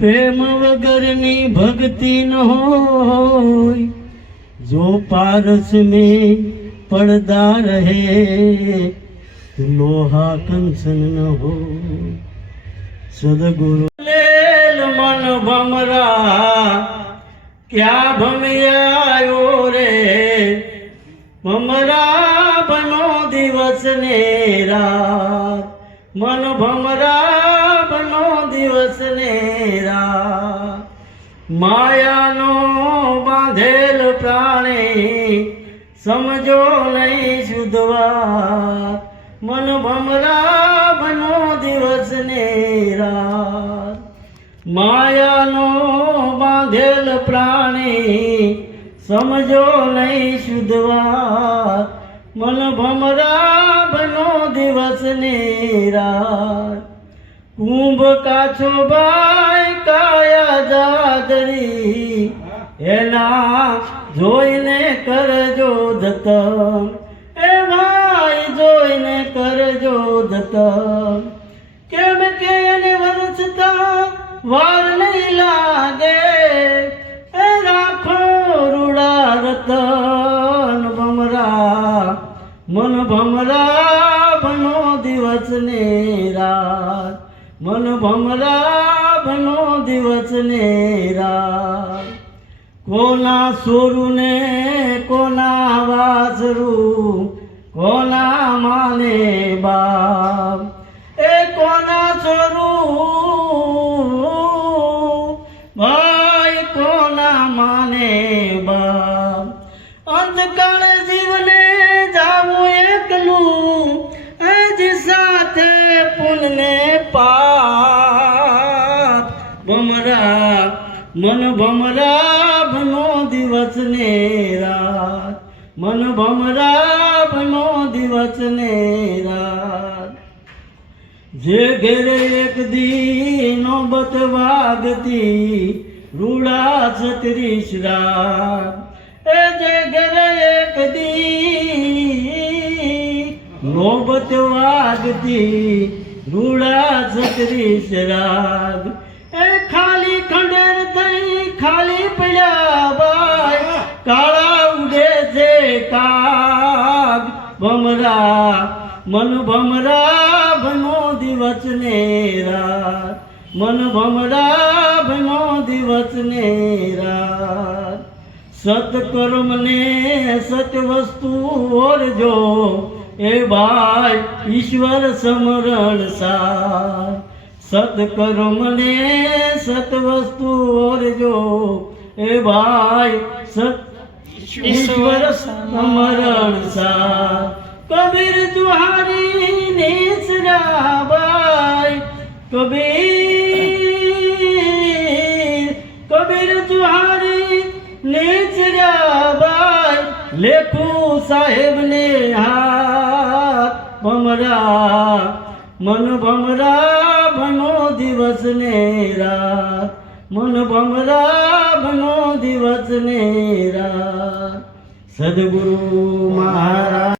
પ્રેમ વગરની ભક્તિ ન હોય. જો પારસ મે પડદા રહે, લોહા કંસન ન હો સદગુરુ લેલ મન ભમરા, ક્યાં ભમ્યાયો રે? ભમરા બનો દિવસ ને રાત. મન ભમરા દિવસ નેરા માયાનો બાંધેલ પ્રાણી સમજો નહીં શુદ્ધવા મન ભમરા બનો દિવસ નેરા માયાનો બાંધેલ પ્રાણી સમજો નહીં શુદ્ધવા મન ભમરા બનો દિવસ ને રાત કુંભ કાછો ભાઈ કાયા જાદરી એના જોઈને કરજો જતન. એ ભાઈ જોઈને કરજો જતન. કેમ કે એને વરસતા વાર નહીં લાગે. એ રાખો રૂડા રતન ભમરા. મન ભમરા ભનો દિવસ ને રાત. મન ભમરા બનો દિવસ નેરા. કોના સોરું ને કોના વાસરું, કોના માને બાપ. એ કોના સોરું? ભાઈ કોના માને બાપ? અંધકાળ મન ભમરા ભનો દિવસ ને રાત. મન ભમરા ભનો દિવસ ને રાત. જે ઘેરે એક દી નોબત વાગતી રૂડા છત્રીસ રાત. એ જે ઘેરે એક દી નોબત વાગતી રૂડા છત્રીસ રાગ કાળા ઉડે છે કાગ. ભમરા, મન ભમરા ભનો દિવસ ને રાત. મન ભમરા ભનો દિવસ ને રાત. સત્કર્મ ને સત વસ્તુ ઓરજો એ ભાઈ ઈશ્વર સમરણ સાર. સત્કર્મ ને સત વસ્તુ ઓરજો એ ભાઈ સત ईश्वर समरणसा कबीर तुहारी नेच राबाई कबीर कबीर तुहारी नेच राबाई लेखु साहेब ने हाथ बमरा, मन बमरा भनो दिवस नेरा मन बमरा ભનો દિવસ ને સદગુરુ મહારાજ